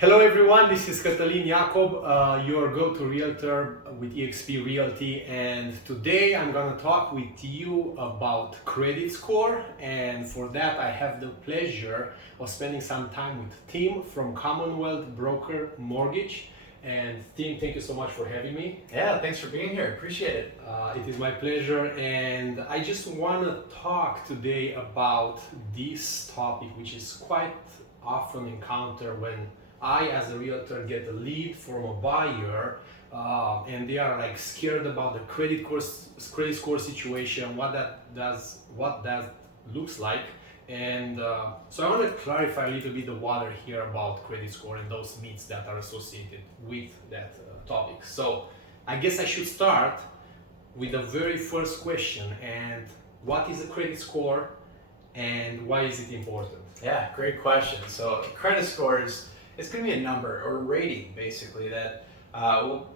Hello everyone, this is Catalin Jacob, your go-to realtor with eXp Realty, and today I'm gonna talk with you about credit score, and for that I have the pleasure of spending some time with Tim from Commonwealth Broker Mortgage. And Tim, thank you so much for having me. Yeah, thanks for being here. Appreciate it. It is my pleasure, and I just want to talk today about this topic, which is quite often encountered when I, as a realtor, get a lead from a buyer, and they are like scared about the credit score situation, what that looks like, and so I want to clarify a little bit the water here about credit score and those myths that are associated with that topic. So I guess I should start with the very first question, and what is a credit score and why is it important? Yeah, great question. So credit score it's going to be a number or a rating basically that will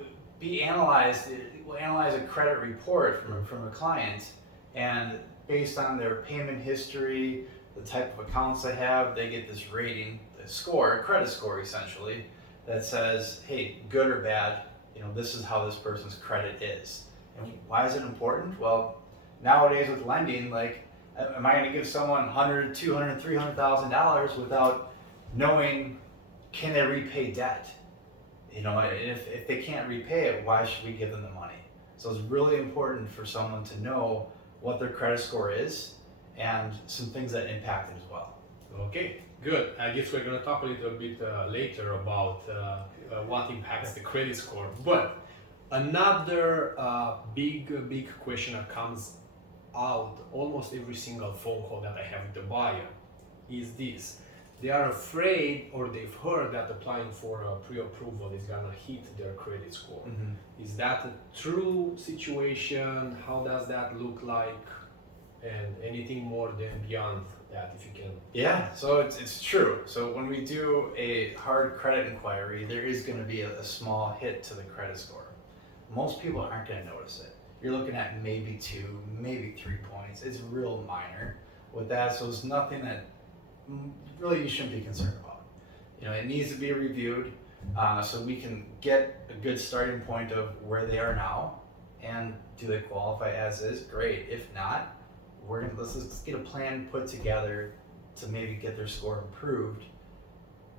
be analyzed. It will analyze a credit report from a client, and based on their payment history, the type of accounts they have, they get this rating, a score, a credit score essentially, that says, hey, good or bad, this is how this person's credit is. And why is it important? Well, nowadays with lending, like, am I going to give someone $100, $200, $300,000 without knowing can they repay debt? If they can't repay it, why should we give them the money? So it's really important for someone to know what their credit score is and some things that impact it as well. Okay, good. I guess we're going to talk a little bit later about what impacts the credit score. But another big question that comes out almost every single phone call that I have with the buyer is this. They are afraid, or they've heard that applying for a pre-approval is gonna hit their credit score. Mm-hmm. Is that a true situation? How does that look like? And anything more than beyond that, if you can? Yeah, so it's true. So when we do a hard credit inquiry, there is going to be a small hit to the credit score. Most people aren't going to notice it. You're looking at maybe 2, maybe 3 points. It's real minor with that, so it's nothing that really you shouldn't be concerned about. It needs to be reviewed so we can get a good starting point of where they are now, and do they qualify as is? Great. If not, let's get a plan put together to maybe get their score improved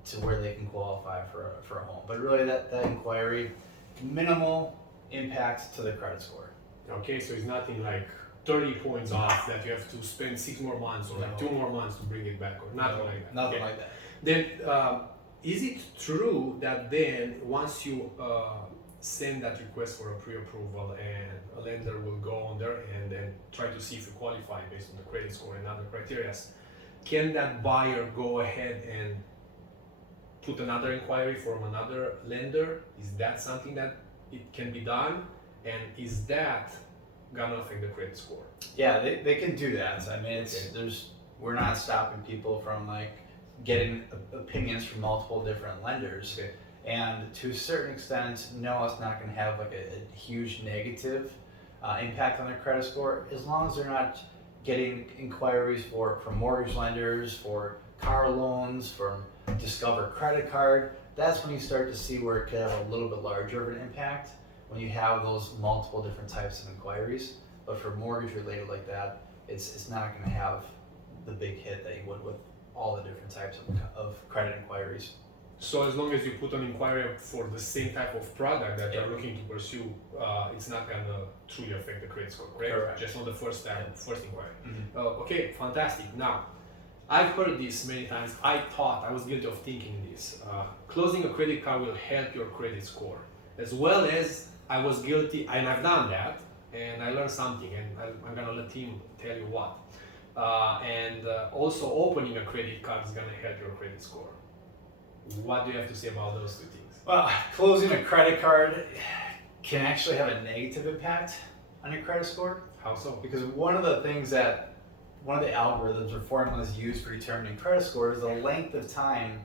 to where they can qualify for a home. But really that inquiry, minimal impact to the credit score. Okay, so it's nothing like 30 points off that you have to spend 6 more months or like 2 more months to bring it back, or nothing like that. Nothing like that. Then is it true that then once you send that request for a pre-approval and a lender will go on there and then try to see if you qualify based on the credit score and other criteria, can that buyer go ahead and put another inquiry from another lender? Is that something that it can be done? And is that gonna affect the credit score? Yeah, they can do that. I mean, we're not stopping people from getting opinions from multiple different lenders. Okay. And to a certain extent, no, it's not going to have a huge negative impact on their credit score, as long as they're not getting inquiries from mortgage lenders, for car loans, from Discover credit card. That's when you start to see where it could have a little bit larger of an impact, when you have those multiple different types of inquiries. But for mortgage related like that, it's not going to have the big hit that you would with all the different types of credit inquiries. So as long as you put an inquiry for the same type of product that you're looking to pursue, it's not gonna truly affect the credit score, correct? Correct. Just on the first inquiry. Mm-hmm. Okay, fantastic. Now, I've heard this many times. I was guilty of thinking this. Closing a credit card will help your credit score. As well as I was guilty, and I've done that, and I learned something, and I'm gonna let him tell you what. Also opening a credit card is gonna help your credit score. What do you have to say about those two things? Well, closing a credit card can actually have a negative impact on your credit score. How so? Because one of the algorithms or formulas used for determining credit score is the length of time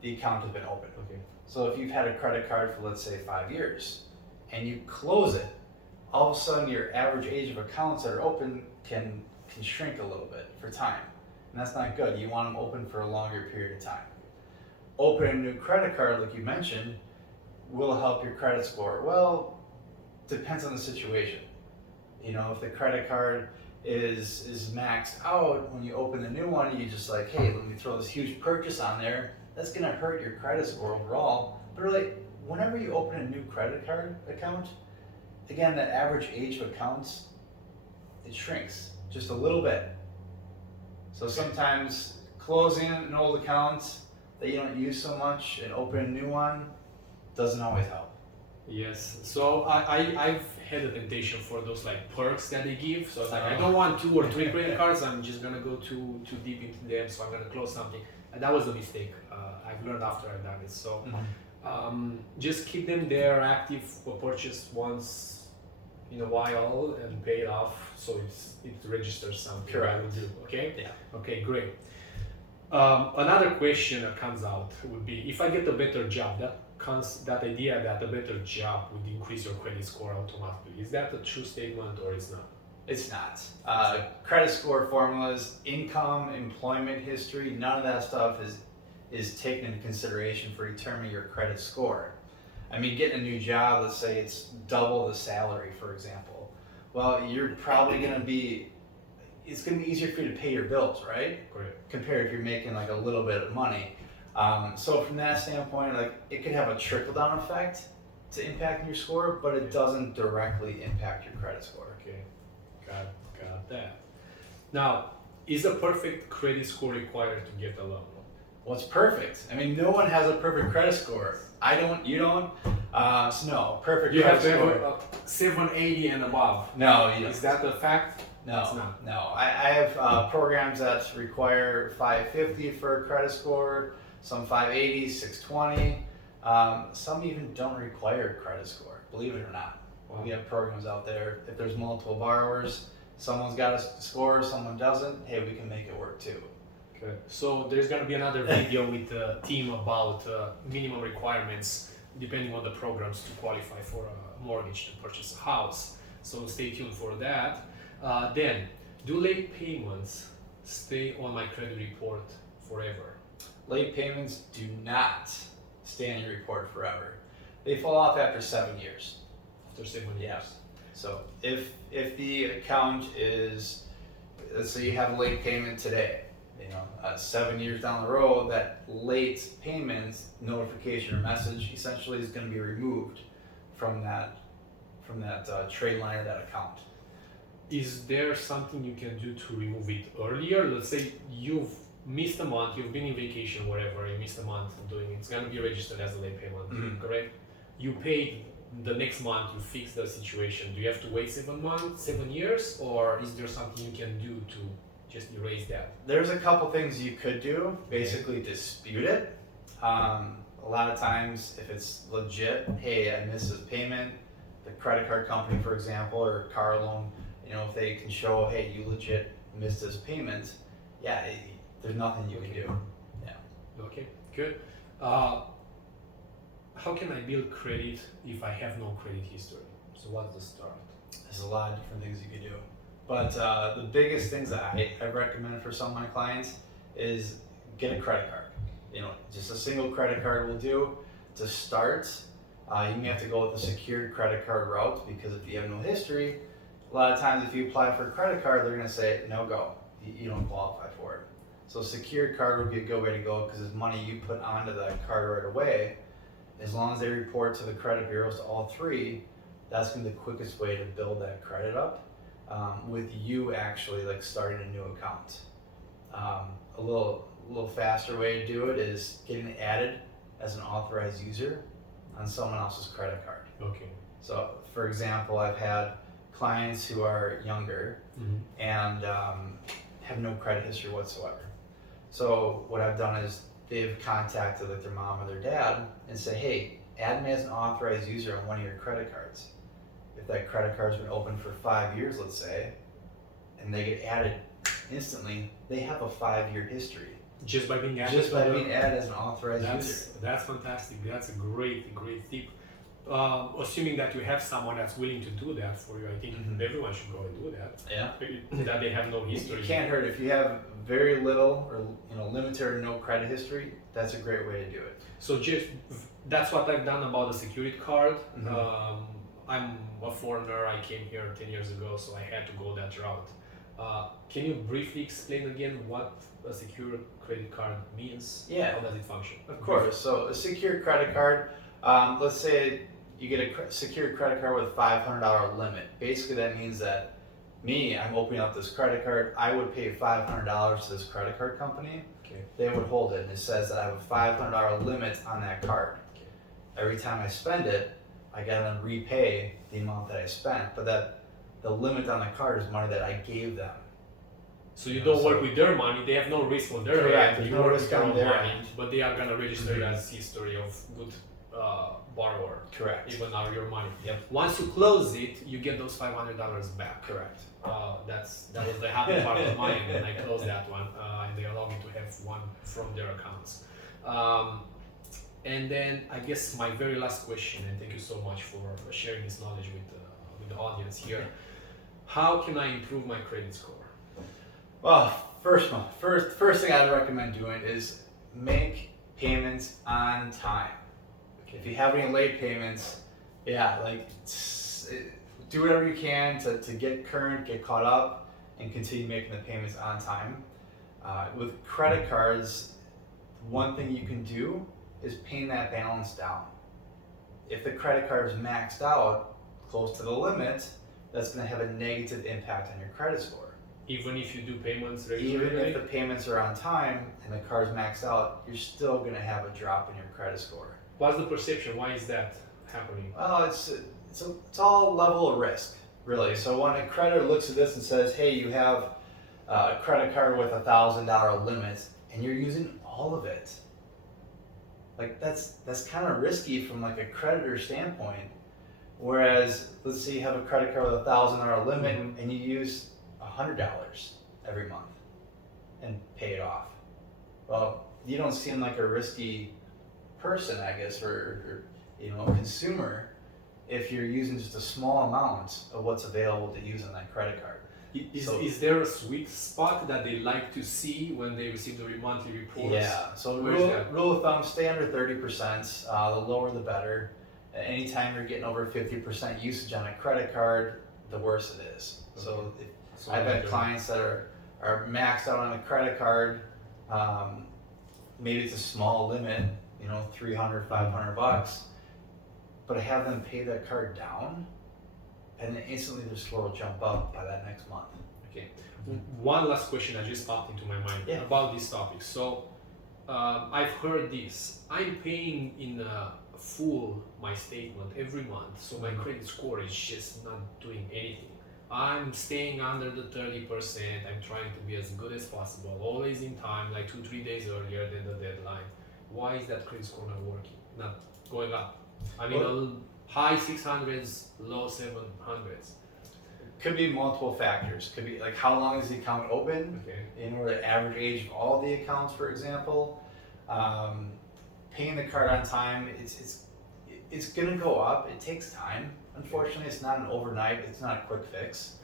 the account has been open. Okay. So if you've had a credit card for, let's say, 5 years, and you close it, all of a sudden your average age of accounts that are open can shrink a little bit for time. And that's not good. You want them open for a longer period of time. opening a new credit card, like you mentioned, will help your credit score. Well, depends on the situation. You know, if the credit card is maxed out, when you open a new one, you just like, hey, let me throw this huge purchase on there. That's gonna hurt your credit score overall. But really, whenever you open a new credit card account, again, the average age of accounts, it shrinks just a little bit. So sometimes closing an old account that you don't use so much and open a new one doesn't always help. Yes, so I've had a temptation for those like perks that they give. So it's like I don't want 2 or 3 credit cards. I'm just gonna go too deep into them. So I'm gonna close something. And that was a mistake. I've learned after I've done it. So just keep them there, active, or purchase once in a while and pay it off. So it registers something. Correct. I will do. Okay. Yeah. Okay. Great. Another question that comes out would be if I get a better job. That idea that a better job would increase your credit score automatically. Is that a true statement or it's not? It's not. Credit score formulas, income, employment history, none of that stuff is taken into consideration for determining your credit score. I mean, getting a new job, let's say it's double the salary, for example. Well, you're probably it's gonna be easier for you to pay your bills, right? Correct. Compared if you're making like a little bit of money. So from that standpoint, like it could have a trickle-down effect to impact your score, but it doesn't directly impact your credit score. Okay, got that. Now, is a perfect credit score required to get a loan? Well, it's perfect. I mean, no one has a perfect credit score. I don't, you don't. So no, perfect You credit have to score. have a 780 and above. No, you don't. Is that a fact? No, It's not. no. I have programs that require 550 for a credit score, some 580, 620. Some even don't require a credit score, believe it or not. Wow. We have programs out there. If there's multiple borrowers, someone's got a score, someone doesn't, hey, we can make it work too. Okay. So there's gonna be another video with the team about minimum requirements depending on the programs to qualify for a mortgage to purchase a house. So stay tuned for that. Then, do late payments stay on my credit report forever? Late payments do not stay on your report forever. They fall off after 7 years. After 7 years? Yeah. So if the account is, let's say you have a late payment today, 7 years down the road, that late payment notification or message essentially is going to be removed from that trade line or that account. Is there something you can do to remove it earlier? Let's say you've missed a month, you've been in vacation, wherever, you missed a month doing it, it's going to be registered as a late payment, correct? You paid the next month, you fix the situation. Do you have to wait 7 months, 7 years, or is there something you can do to just erase that? There's a couple things you could do. Basically dispute it. A lot of times if it's legit, hey, I missed this payment, the credit card company, for example, or car loan, if they can show, hey, you legit missed this payment, yeah, there's nothing you can do. Yeah. Okay, good. How can I build credit if I have no credit history? So what's the start? There's a lot of different things you can do. But the biggest things that I recommend for some of my clients is get a credit card. Just a single credit card will do to start. You may have to go with a secured credit card route because if you have no history, a lot of times if you apply for a credit card, they're going to say, no go, you don't qualify for it. So a secured card would be a good way to go because it's money you put onto that card right away. As long as they report to the credit bureaus to all three, that's going to be the quickest way to build that credit up with you actually like starting a new account. A little faster way to do it is getting added as an authorized user on someone else's credit card. Okay. So for example, I've had clients who are younger and have no credit history whatsoever. So what I've done is they've contacted like their mom or their dad and say, hey, add me as an authorized user on one of your credit cards. If that credit card's been open for 5 years, let's say, and they get added instantly, they have a 5-year history. Just by being added? Just by being added as an authorized user. That's fantastic. That's a great tip. assuming that you have someone that's willing to do that for you, I think everyone should go and do that. Yeah. That they have no history. It can't hurt if you have very little or limited or no credit history. That's a great way to do it. So that's what I've done about the security card. I'm a foreigner. I came here 10 years ago, so I had to go that route. Can you briefly explain again what a secure credit card means? Yeah. How does it function? Of course. So a secure credit card, let's say you get a secure credit card with a $500 limit. Basically, that means that I'm opening up this credit card. I would pay $500 to this credit card company. Okay. They would hold it, and it says that I have a $500 limit on that card. Okay. Every time I spend it, I gotta then repay the amount that I spent, but the limit on the card is money that I gave them. So you don't work with their money. They have no risk on their Correct. end. There's You no work risk with your on own their money, end. but they are gonna register it as history of good borrower. Correct. Even out of your money. Yep. Once you close it, you get those $500 back. Correct. That was the happy part of mine when I closed that one, and they allowed me to have one from their accounts. And then I guess my very last question, and thank you so much for sharing this knowledge with the audience here. How can I improve my credit score? Well, first thing I'd recommend doing is make payments on time. If you have any late payments, do whatever you can to get current, get caught up, and continue making the payments on time. With credit cards, one thing you can do is paying that balance down. If the credit card is maxed out close to the limit, that's going to have a negative impact on your credit score. Even if you do payments regularly? Even if the payments are on time and the card's maxed out, you're still going to have a drop in your credit score. What's the perception? Why is that happening? Well, it's all level of risk, really. So when a creditor looks at this and says, hey, you have a credit card with a $1,000 limit and you're using all of it, like that's kind of risky from like a creditor standpoint. Whereas let's say you have a credit card with a $1,000 limit and you use $100 every month and pay it off. Well, you don't seem like a risky person, I guess, or consumer if you're using just a small amount of what's available to use on that credit card. Is there a sweet spot that they like to see when they receive the monthly reports? Yeah, so rule of thumb, stay under 30%, the lower the better. Anytime you're getting over 50% usage on a credit card, the worse it is. Okay. So I've had clients that are maxed out on a credit card, maybe it's a small limit, $300, $500, but I have them pay that card down, and then instantly their score will jump up by that next month. Okay. One last question that just popped into my mind about this topic. So I've heard this. I'm paying in full my statement every month, so my credit score is just not doing anything. I'm staying under the 30%. I'm trying to be as good as possible, always in time, like 2-3 days earlier than the deadline. Why is that credit score not working, not going up? I mean, high 600s, low 700s. Could be multiple factors. Could be like how long is the account open? Okay. The average age of all the accounts, for example. Paying the card on time, it's gonna go up. It takes time. Unfortunately, it's not an overnight. It's not a quick fix.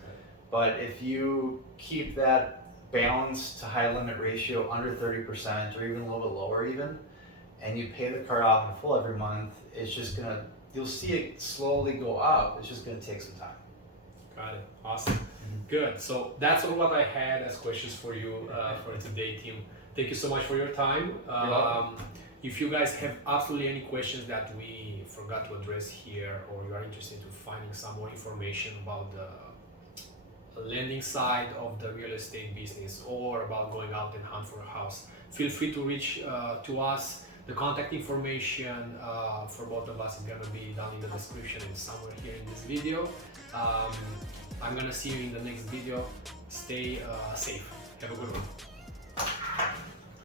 But if you keep that balance to high limit ratio under 30% or even a little bit lower even, and you pay the card off in full every month, it's just you'll see it slowly go up. It's just gonna take some time. Got it. Awesome. Good. So that's all what I had as questions for you for today, Tim. Thank you so much for your time. If you guys have absolutely any questions that we forgot to address here, or you are interested in finding some more information about the lending side of the real estate business, or about going out and hunt for a house, feel free to reach to us. The contact information for both of us is going to be down in the description and somewhere here in this video. I'm going to see you in the next video. Stay safe. Have a good one.